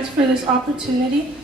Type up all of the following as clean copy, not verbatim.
much for this opportunity.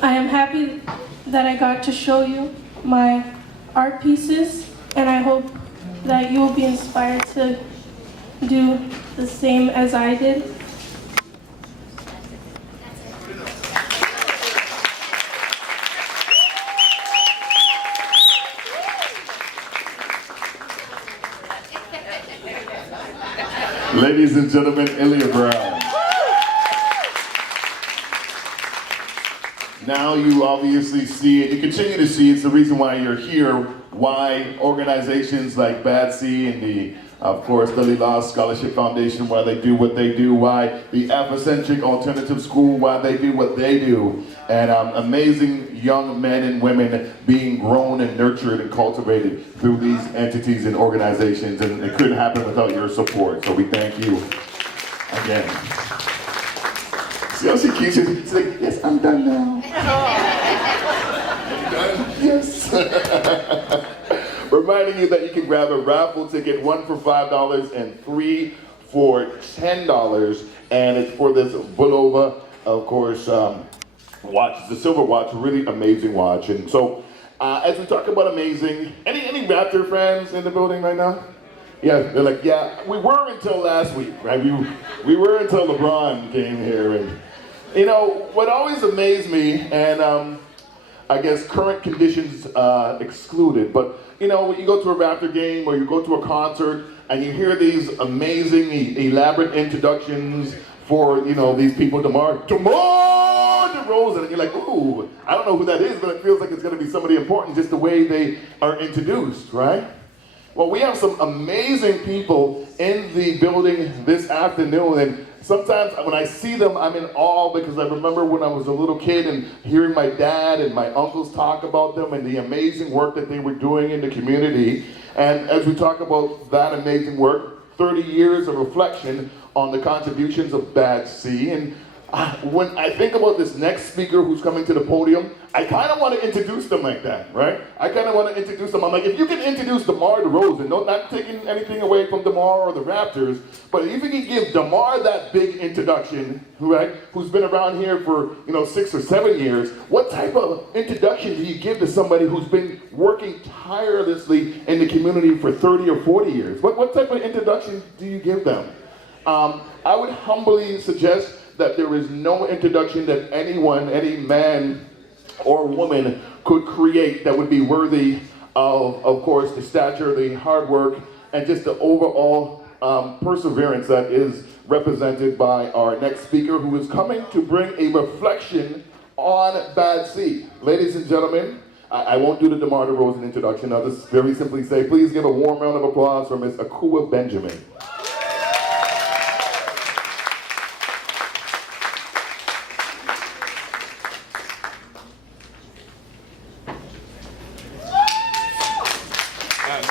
I am happy that I got to show you my art pieces, and I hope that you will be inspired to do the same as I did. Ladies and gentlemen, Ilya Brown. Now you obviously see it, you continue to see it's the reason why you're here, why organizations like BADC and the, of course, the Lila Scholarship Foundation, why they do what they do, why the Afrocentric Alternative School, why they do what they do, and amazing young men and women being grown and nurtured and cultivated through these entities and organizations, and it couldn't happen without your support, so we thank you again. See how she keeps it? She's like, yes, I'm done now. You done? Yes. Reminding you that you can grab a raffle ticket, one for $5 and three for $10, and it's for this Bulova, of course, watch. It's a silver watch, really amazing watch. And so, as we talk about amazing, any Raptor fans in the building right now? Yeah, they're like, yeah, we were until last week, right? We were until LeBron came here, and you know what always amazed me, and I guess current conditions excluded, but you know, when you go to a Raptor game or you go to a concert and you hear these amazing, elaborate introductions for, you know, these people, DeMar DeRozan, and you're like, ooh, I don't know who that is, but it feels like it's going to be somebody important just the way they are introduced, right? Well, we have some amazing people in the building this afternoon, and sometimes when I see them, I'm in awe because I remember when I was a little kid and hearing my dad and my uncles talk about them and the amazing work that they were doing in the community. And as we talk about that amazing work, 30 years of reflection on the contributions of BADC. And when I think about this next speaker who's coming to the podium, I kind of want to introduce them like that, right? I kind of want to introduce them. I'm like, if you can introduce DeMar DeRozan, not taking anything away from DeMar or the Raptors, but if you can give DeMar that big introduction, right, who's been around here for, 6 or 7 years, what type of introduction do you give to somebody who's been working tirelessly in the community for 30 or 40 years? What type of introduction do you give them? I would humbly suggest that there is no introduction that anyone, any man or woman could create that would be worthy of course, the stature, the hard work, and just the overall perseverance that is represented by our next speaker, who is coming to bring a reflection on BADC. Ladies and gentlemen, I won't do the DeMar DeRozan introduction. I'll just very simply say, please give a warm round of applause for Ms. Akua Benjamin.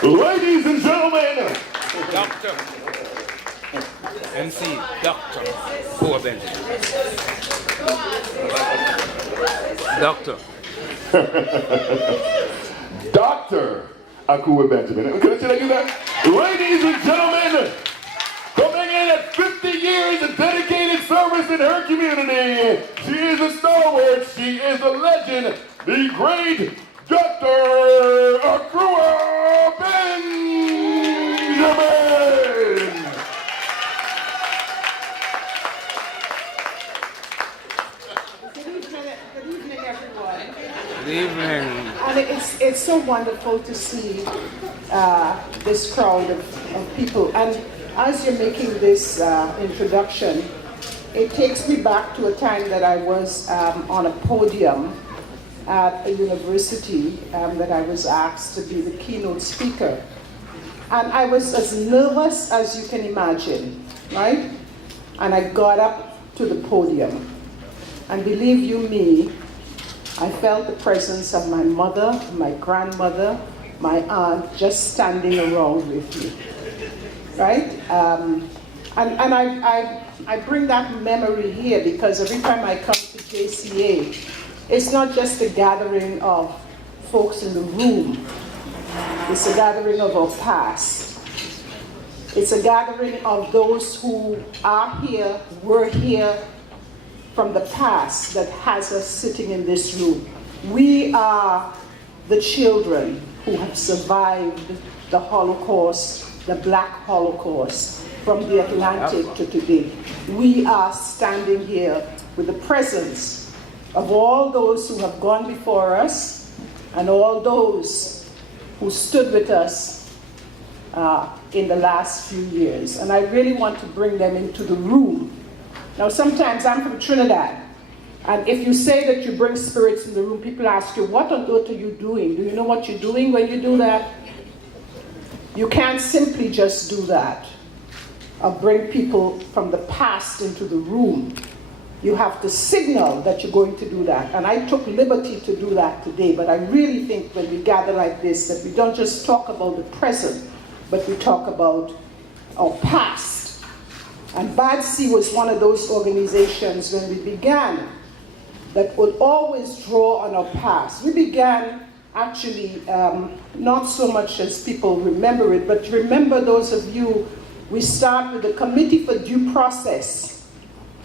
Ladies and gentlemen, Dr. MC Dr. Akua Benjamin. Doctor. Dr. Akua Benjamin. Should I do that? Ladies and gentlemen, coming in at 50 years of dedicated service in her community, she is a stalwart, she is a legend, the great Dr. Akua Benjamin! Good evening, everyone. Good evening. And it's so wonderful to see this crowd of people. And as you're making this introduction, it takes me back to a time that I was on a podium at a university that I was asked to be the keynote speaker. And I was as nervous as you can imagine, right? And I got up to the podium. And believe you me, I felt the presence of my mother, my grandmother, my aunt just standing around with me, right? And I bring that memory here because every time I come to JCA, it's not just a gathering of folks in the room. It's a gathering of our past. It's a gathering of those who are here, were here from the past, that has us sitting in this room. We are the children who have survived the Holocaust, the Black Holocaust, from the Atlantic to today. We are standing here with the presence of all those who have gone before us and all those who stood with us in the last few years. And I really want to bring them into the room. Now, sometimes I'm from Trinidad, and if you say that you bring spirits in the room, people ask you, what on earth are you doing? Do you know what you're doing when you do that? You can't simply just do that, or bring people from the past into the room. You have to signal that you're going to do that. And I took liberty to do that today, but I really think when we gather like this, that we don't just talk about the present, but we talk about our past. And BADC was one of those organizations when we began that would always draw on our past. We began actually not so much as people remember it, but remember those of you, we start with the Committee for Due Process.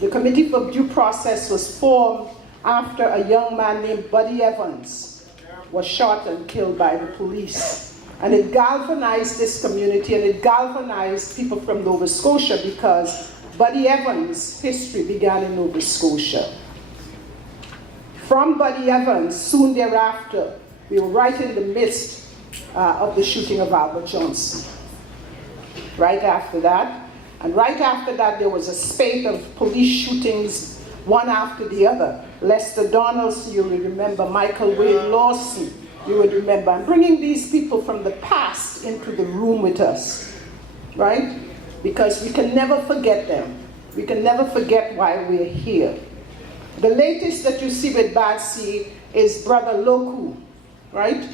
The Committee for Due Process was formed after a young man named Buddy Evans was shot and killed by the police. And it galvanized this community, and it galvanized people from Nova Scotia, because Buddy Evans' history began in Nova Scotia. From Buddy Evans, soon thereafter, we were right in the midst of the shooting of Albert Johnson. Right after that, and right after that, there was a spate of police shootings, one after the other. Lester Donaldson, you will remember, Michael Wade Lawson, you would remember. I'm bringing these people from the past into the room with us, right? Because we can never forget them. We can never forget why we're here. The latest that you see with BADC is Brother Loku, right?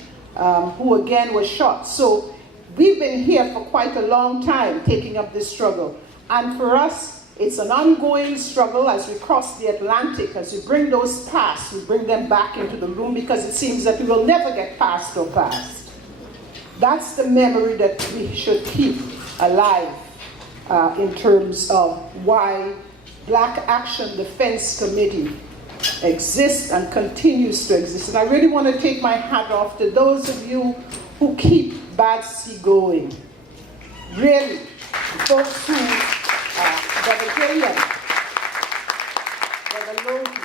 Who again was shot. So we've been here for quite a long time taking up this struggle. And for us, it's an ongoing struggle as we cross the Atlantic, as we bring those past, we bring them back into the room, because it seems that we will never get past our past. That's the memory that we should keep alive in terms of why Black Action Defense Committee exists and continues to exist. And I really want to take my hat off to those of you who keep BADC going. Really, folks who, Brother Gillian, Brother Logie,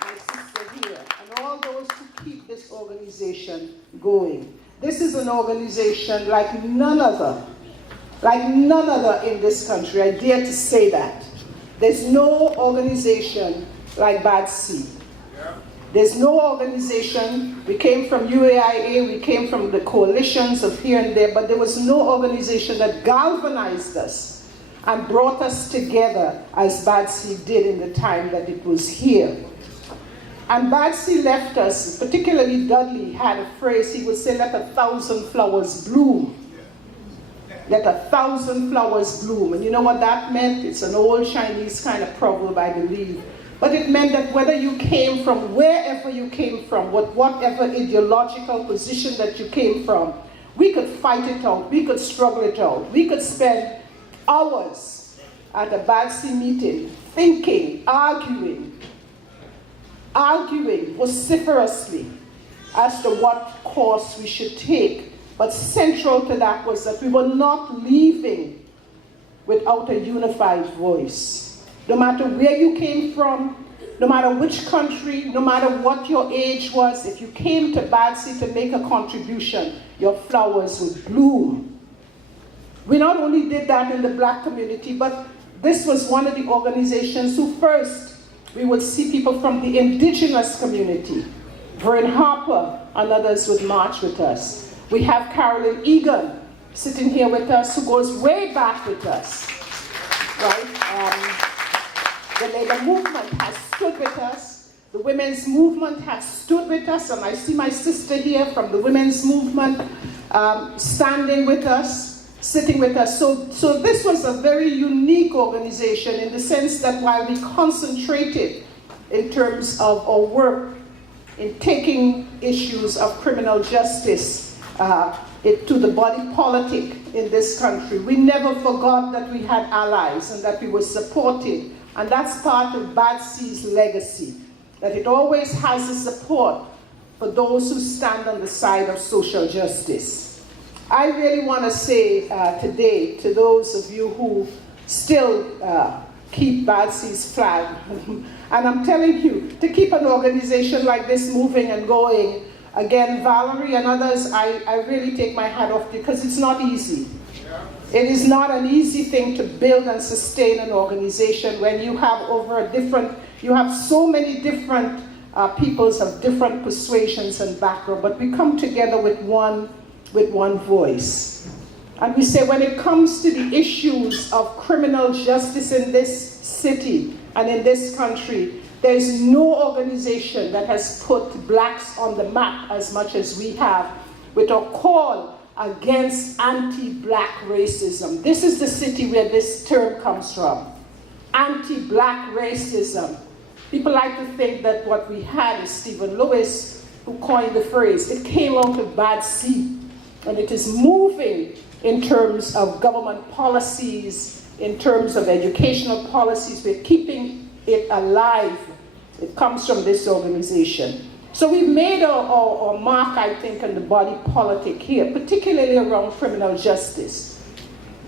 my sister here, and all those who keep this organization going. This is an organization like none other in this country. I dare to say that. There's no organization like BADC. There's no organization, we came from UAIA, we came from the coalitions of here and there, but there was no organization that galvanized us and brought us together as BADC did in the time that it was here. And BADC left us, particularly Dudley had a phrase, he would say, let 1,000 flowers bloom. Let 1,000 flowers bloom. And you know what that meant? It's an old Chinese kind of proverb, I believe. But it meant that whether you came from wherever you came from, whatever ideological position that you came from, we could fight it out, we could struggle it out. We could spend hours at a BADC meeting thinking, arguing vociferously as to what course we should take. But central to that was that we were not leaving without a unified voice. No matter where you came from, no matter which country, no matter what your age was, if you came to BADC to make a contribution, your flowers would bloom. We not only did that in the Black community, but this was one of the organizations who first, we would see people from the indigenous community. Vern Harper and others would march with us. We have Carolyn Egan sitting here with us, who goes way back with us, right? The labor movement has stood with us. The women's movement has stood with us, and I see my sister here from the women's movement standing with us, sitting with us. So this was a very unique organization in the sense that while we concentrated in terms of our work in taking issues of criminal justice it to the body politic in this country. We never forgot that we had allies and that we were supported. And that's part of BADC's legacy, that it always has the support for those who stand on the side of social justice. I really want to say today to those of you who still keep BADC's flag, and I'm telling you, to keep an organization like this moving and going, again, Valerie and others, I really take my hat off because it's not easy. It is not an easy thing to build and sustain an organization when you have you have so many different peoples of different persuasions and background, but we come together with one voice. And we say when it comes to the issues of criminal justice in this city and in this country, there is no organization that has put blacks on the map as much as we have with a call against anti-black racism. This is the city where this term comes from, anti-black racism. People like to think that what we had is Stephen Lewis who coined the phrase. It came out of BADC, and it is moving in terms of government policies, in terms of educational policies. We're keeping it alive. It comes from this organization. So we've made our mark, I think, on the body politic here, particularly around criminal justice.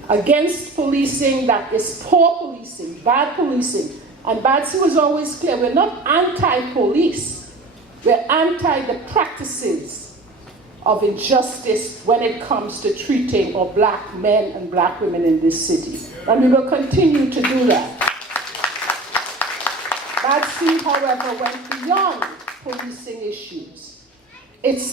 Against policing that is poor policing, bad policing. And BADC was always clear, we're not anti-police. We're anti the practices of injustice when it comes to treating our black men and black women in this city. And we will continue to do that. BADC, however, went beyond policing issues. It's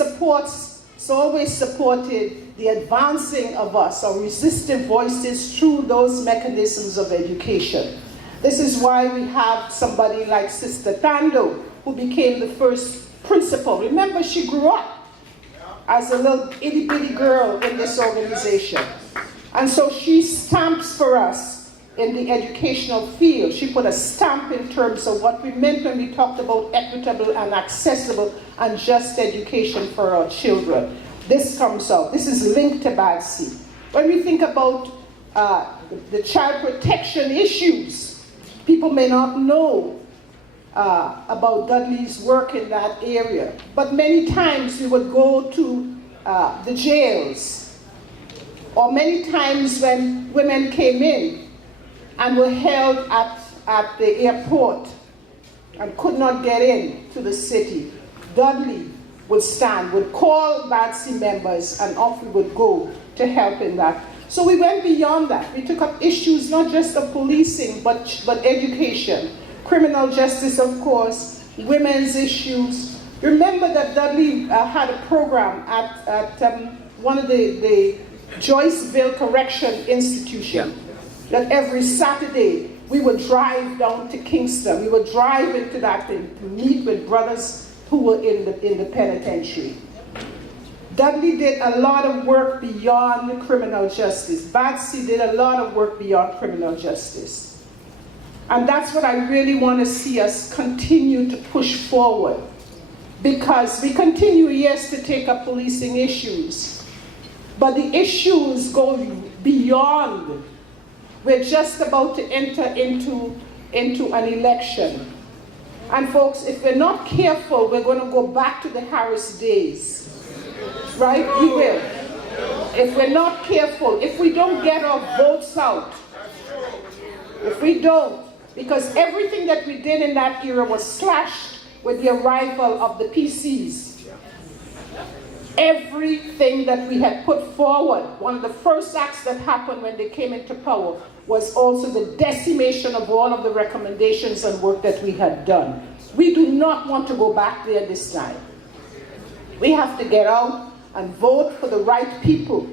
always supported the advancing of us, our resistant voices, through those mechanisms of education. This is why we have somebody like Sister Tando, who became the first principal. Remember, she grew up as a little itty-bitty girl in this organization. And so she stamps for us in the educational field. She put a stamp in terms of what we meant when we talked about equitable and accessible and just education for our children. This comes out. This is linked to BADC. When we think about the child protection issues, people may not know about Dudley's work in that area. But many times we would go to the jails, or many times when women came in and were held at the airport and could not get in to the city, Dudley would stand, would call BADC members, and off we would go to help in that. So we went beyond that. We took up issues not just of policing, but education, criminal justice, of course, women's issues. Remember that Dudley had a program at one of the Joyceville Correction Institution, that every Saturday we would drive down to Kingston. We would drive into that thing to meet with brothers who were in the penitentiary. Dudley did a lot of work beyond criminal justice. BADC did a lot of work beyond criminal justice. And that's what I really want to see us continue to push forward. Because we continue, yes, to take up policing issues, but the issues go beyond. We're just about to enter into an election. And folks, if we're not careful, we're going to go back to the Harris days. Right? We will. If we're not careful, if we don't get our votes out, if we don't, because everything that we did in that era was slashed with the arrival of the PCs. Everything that we had put forward, one of the first acts that happened when they came into power was also the decimation of all of the recommendations and work that we had done. We do not want to go back there this time. We have to get out and vote for the right people.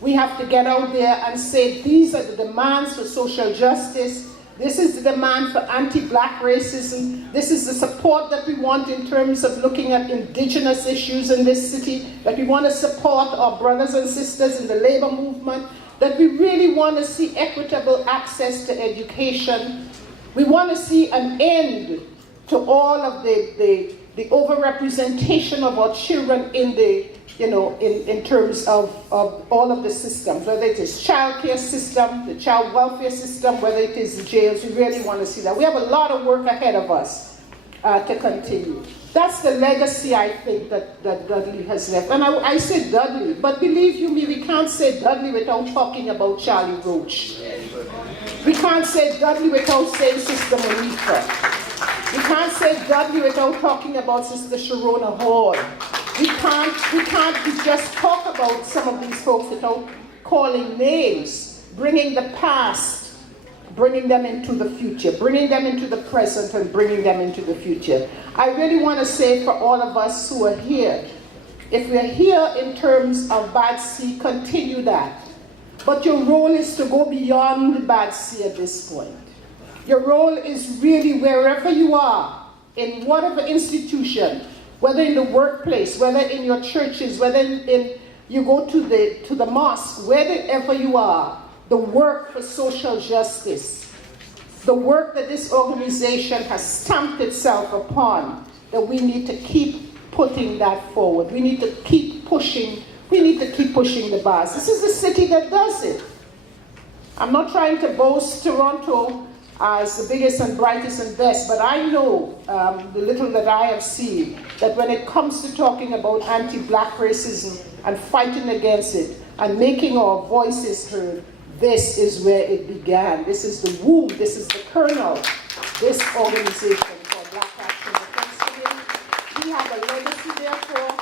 We have to get out there and say these are the demands for social justice. This is the demand for anti-black racism. This is the support that we want in terms of looking at indigenous issues in this city, that we want to support our brothers and sisters in the labor movement, that we really want to see equitable access to education. We want to see an end to all of the overrepresentation of our children in the in terms of all of the systems, whether it is child care system, the child welfare system, whether it is the jails. We really want to see that. We have a lot of work ahead of us to continue. That's the legacy, I think, that Dudley has left. And I say Dudley, but believe you me, we can't say Dudley without talking about Charlie Roach. We can't say Dudley without saying Sister Monica. We can't say Dudley without talking about Sister Sharona Hall. We can't just talk about some of these folks without calling names, bringing the past, bringing them into the future, bringing them into the present, and bringing them into the future. I really want to say for all of us who are here, if we're here in terms of BADC, continue that. But your role is to go beyond BADC at this point. Your role is really wherever you are, in whatever institution, whether in the workplace, whether in your churches, whether you go to the mosque, wherever you are, the work for social justice, the work that this organization has stamped itself upon, that we need to keep putting that forward. We need to keep pushing. We need to keep pushing the bars. This is the city that does it. I'm not trying to boast Toronto as the biggest and brightest and best, but I know the little that I have seen, that when it comes to talking about anti-black racism and fighting against it and making our voices heard, this is where it began. This is the womb, this is the kernel, this organization for Black Action Defense Committee. We have a legacy, therefore.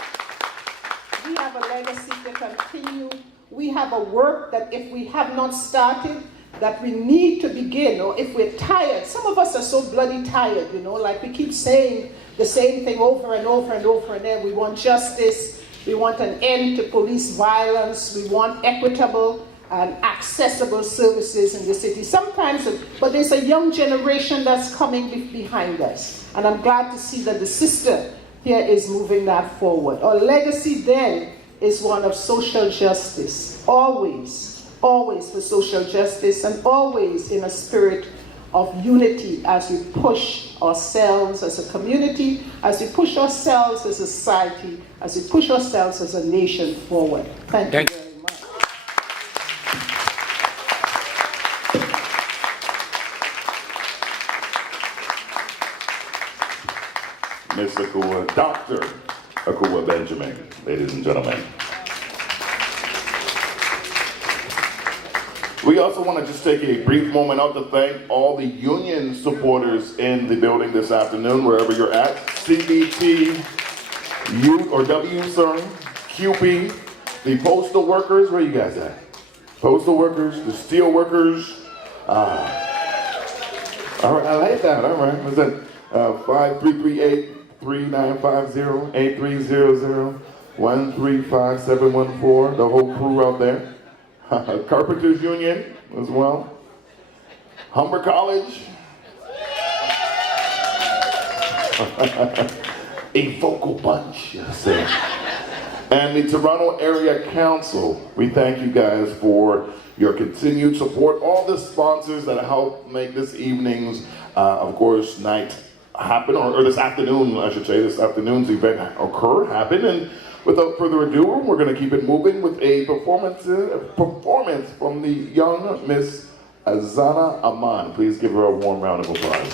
We have a legacy to continue. We have a work that if we have not started, that we need to begin, or if we're tired. Some of us are so bloody tired, like we keep saying the same thing over and over and over and then. We want justice, we want an end to police violence, we want equitable and accessible services in the city. Sometimes, but there's a young generation that's coming behind us. And I'm glad to see that the sister here is moving that forward. Our legacy then is one of social justice, always for social justice, and always in a spirit of unity as we push ourselves as a community, as we push ourselves as a society, as we push ourselves as a nation forward. Thank you very much. Miss Akua, Dr. Akua Benjamin, ladies and gentlemen. We also want to just take a brief moment out to thank all the union supporters in the building this afternoon, wherever you're at. CBT, U or W, sorry, QP, the postal workers, where you guys at? Postal workers, the steel workers. All right, I like that, all right. What's that? 5338-3950-8300-135714, the whole crew out there. Carpenters Union as well. Humber College. A vocal bunch, I say. And the Toronto Area Council. We thank you guys for your continued support. All the sponsors that help make this evening's, of course, night happen, or this afternoon, I should say, this afternoon's event happen. And without further ado, we're going to keep it moving with a performance from the young Miss Azana Aman. Please give her a warm round of applause.